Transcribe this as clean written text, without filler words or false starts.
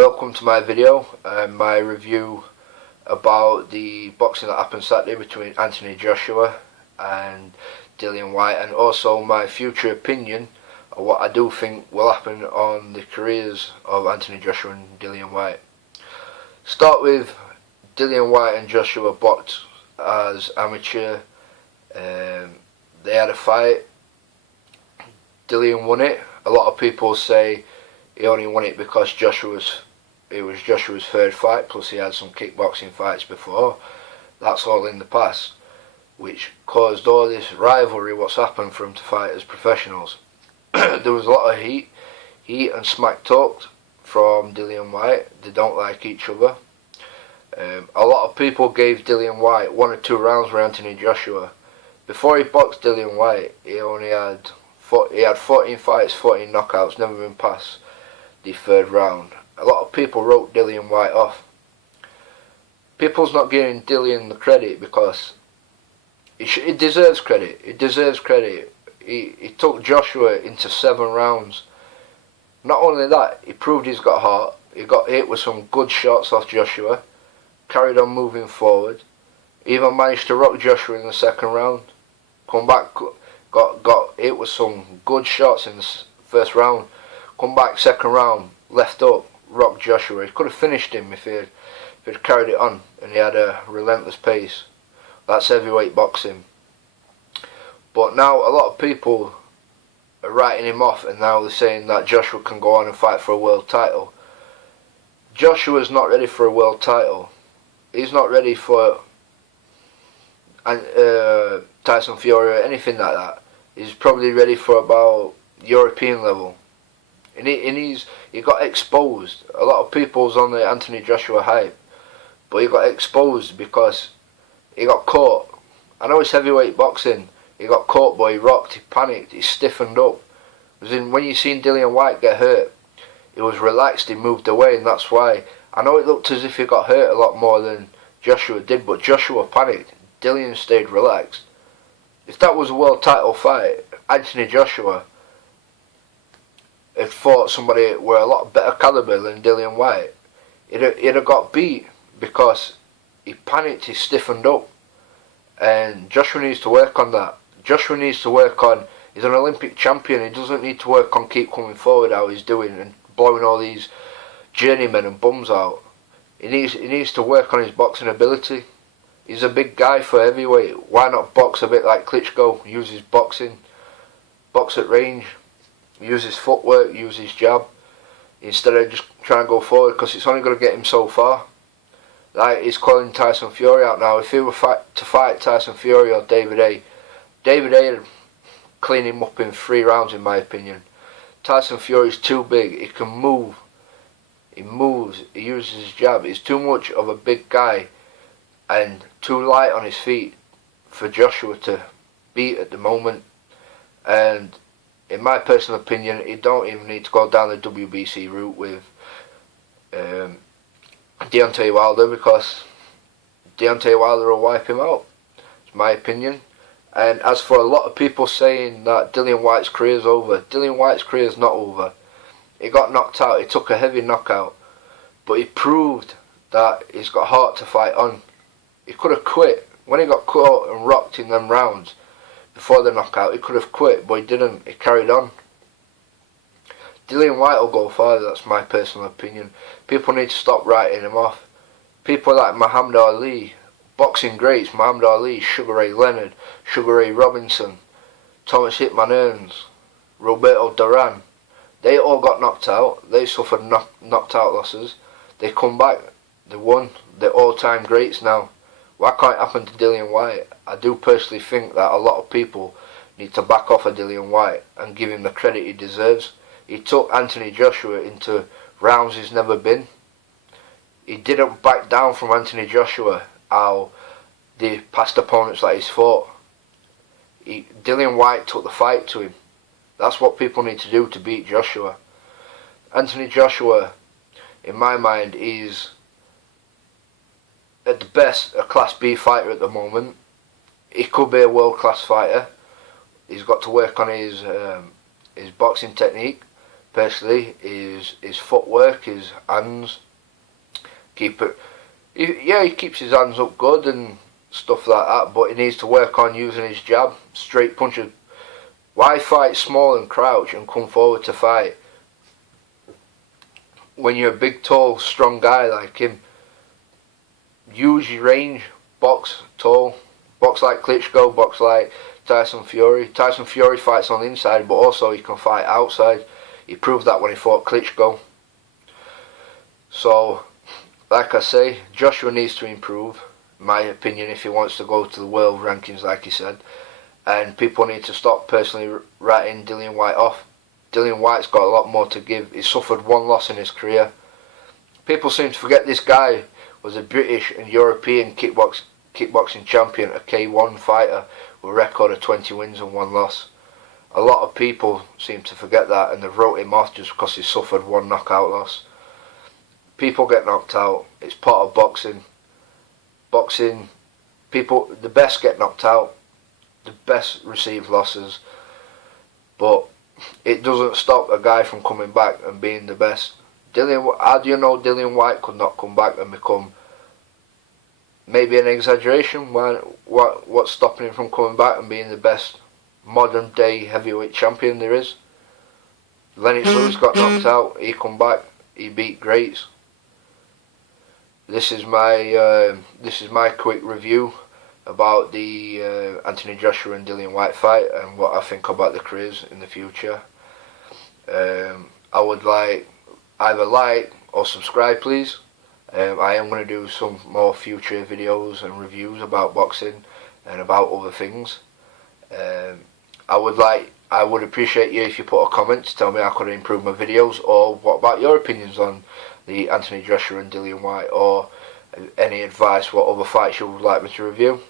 Welcome to my video, my review about the boxing that happened Saturday between Anthony Joshua and Dillian Whyte, and also my future opinion of what I do think will happen on the careers of Anthony Joshua and Dillian Whyte. Start with Dillian Whyte and Joshua boxed as amateur. They had a fight. Dillian won it. A lot of people say he only won it because it was Joshua's third fight, plus he had some kickboxing fights before. That's all in the past, which caused all this rivalry what's happened for him to fight as professionals. There was a lot of heat and smack talked from Dillian Whyte. They don't like each other. A lot of people gave Dillian Whyte 1 or 2 rounds with Anthony Joshua. Before he boxed Dillian Whyte, he had 14 fights, 14 knockouts, never been past the 3rd round. A lot of people wrote Dillian Whyte off. People's not giving Dillian the credit because he deserves credit. He deserves credit. He took Joshua into 7 rounds. Not only that, he proved he's got heart. He got hit with some good shots off Joshua. Carried on moving forward. Even managed to rock Joshua in the 2nd round. Come back, got hit with some good shots in the 1st round. Come back 2nd round, left up, rocked Joshua. He could have finished him if he'd carried it on and he had a relentless pace. That's heavyweight boxing. But now a lot of people are writing him off, and now they're saying that Joshua can go on and fight for a world title. Joshua's not ready for a world title. He's not ready for Tyson Fury or anything like that. He's probably ready for about European level. And he got exposed. A lot of people's on the Anthony Joshua hype, but he got exposed because he got caught. I know it's heavyweight boxing. He got caught, but he rocked, he panicked, he stiffened up. When you seen Dillian Whyte get hurt, he was relaxed, he moved away, and that's why. I know it looked as if he got hurt a lot more than Joshua did, but Joshua panicked. Dillian stayed relaxed. If that was a world title fight, Anthony Joshua had fought somebody with a lot better caliber than Dillian Whyte. He'd have got beat because he panicked, he stiffened up, and Joshua needs to work on that. Joshua needs to work on, he's an Olympic champion, he doesn't need to work on keep coming forward how he's doing and blowing all these journeymen and bums out. He needs to work on his boxing ability. He's a big guy for heavyweight. Why not box a bit like Klitschko? Use his boxing, box at range, use his footwork, use his jab, instead of just trying to go forward, because it's only going to get him so far. Like, he's calling Tyson Fury out now. If he were to fight Tyson Fury or David A would clean him up in 3 rounds, in my opinion. Tyson Fury's too big. He can move. He moves. He uses his jab. He's too much of a big guy and too light on his feet for Joshua to beat at the moment. And in my personal opinion, he don't even need to go down the WBC route with Deontay Wilder, because Deontay Wilder will wipe him out. It's my opinion. And as for a lot of people saying that Dillian Whyte's career is over, Dillian Whyte's career is not over. He got knocked out. He took a heavy knockout, but he proved that he's got heart to fight on. He could have quit when he got caught and rocked in them rounds before the knockout. He could have quit, but he didn't. He carried on. Dillian Whyte will go farther. That's my personal opinion. People need to stop writing him off. People like Muhammad Ali, boxing greats, Muhammad Ali, Sugar Ray Leonard, Sugar Ray Robinson, Thomas Hitman Hearns, Roberto Duran. They all got knocked out. They suffered knocked out losses. They come back. They won. They're all-time greats now. Why can't it happen to Dillian Whyte? I do personally think that a lot of people need to back off of Dillian Whyte and give him the credit he deserves. He took Anthony Joshua into rounds he's never been. He didn't back down from Anthony Joshua, how the past opponents that he's fought. Dillian Whyte took the fight to him. That's what people need to do to beat Joshua. Anthony Joshua, in my mind, is at the best a Class B fighter at the moment. He could be a world class fighter. He's got to work on his boxing technique. personally, is his footwork, his hands. He keeps his hands up good and stuff like that, but he needs to work on using his jab, straight punches. Why fight small and crouch and come forward to fight when you're a big, tall, strong guy like him? Use your range, box tall, box like Klitschko, box like Tyson Fury. Tyson Fury fights on the inside, but also he can fight outside. He proved that when he fought Klitschko. So, like I say, Joshua needs to improve, in my opinion, if he wants to go to the world rankings, like he said. And people need to stop personally writing Dillian Whyte off. Dillian Whyte's got a lot more to give. He's suffered one loss in his career. People seem to forget this guy was a British and European kickboxing champion, a K1 fighter with a record of 20 wins and 1 loss. A lot of people seem to forget that, and they've wrote him off just because he suffered 1 knockout loss. People get knocked out. It's part of boxing. Boxing, the best get knocked out. The best receive losses. But it doesn't stop a guy from coming back and being the best. How do you know Dillian Whyte could not come back and become, maybe an exaggeration, what's stopping him from coming back and being the best modern day heavyweight champion there is? Lennox Lewis got knocked out, he come back, he beat greats. This is my quick review about the Anthony Joshua and Dillian Whyte fight and what I think about the careers in the future. I would either like or subscribe, please. I am going to do some more future videos and reviews about boxing and about other things. I would appreciate you if you put a comment to tell me how could I improve my videos, or what about your opinions on the Anthony Joshua and Dillian Whyte, or any advice what other fights you would like me to review.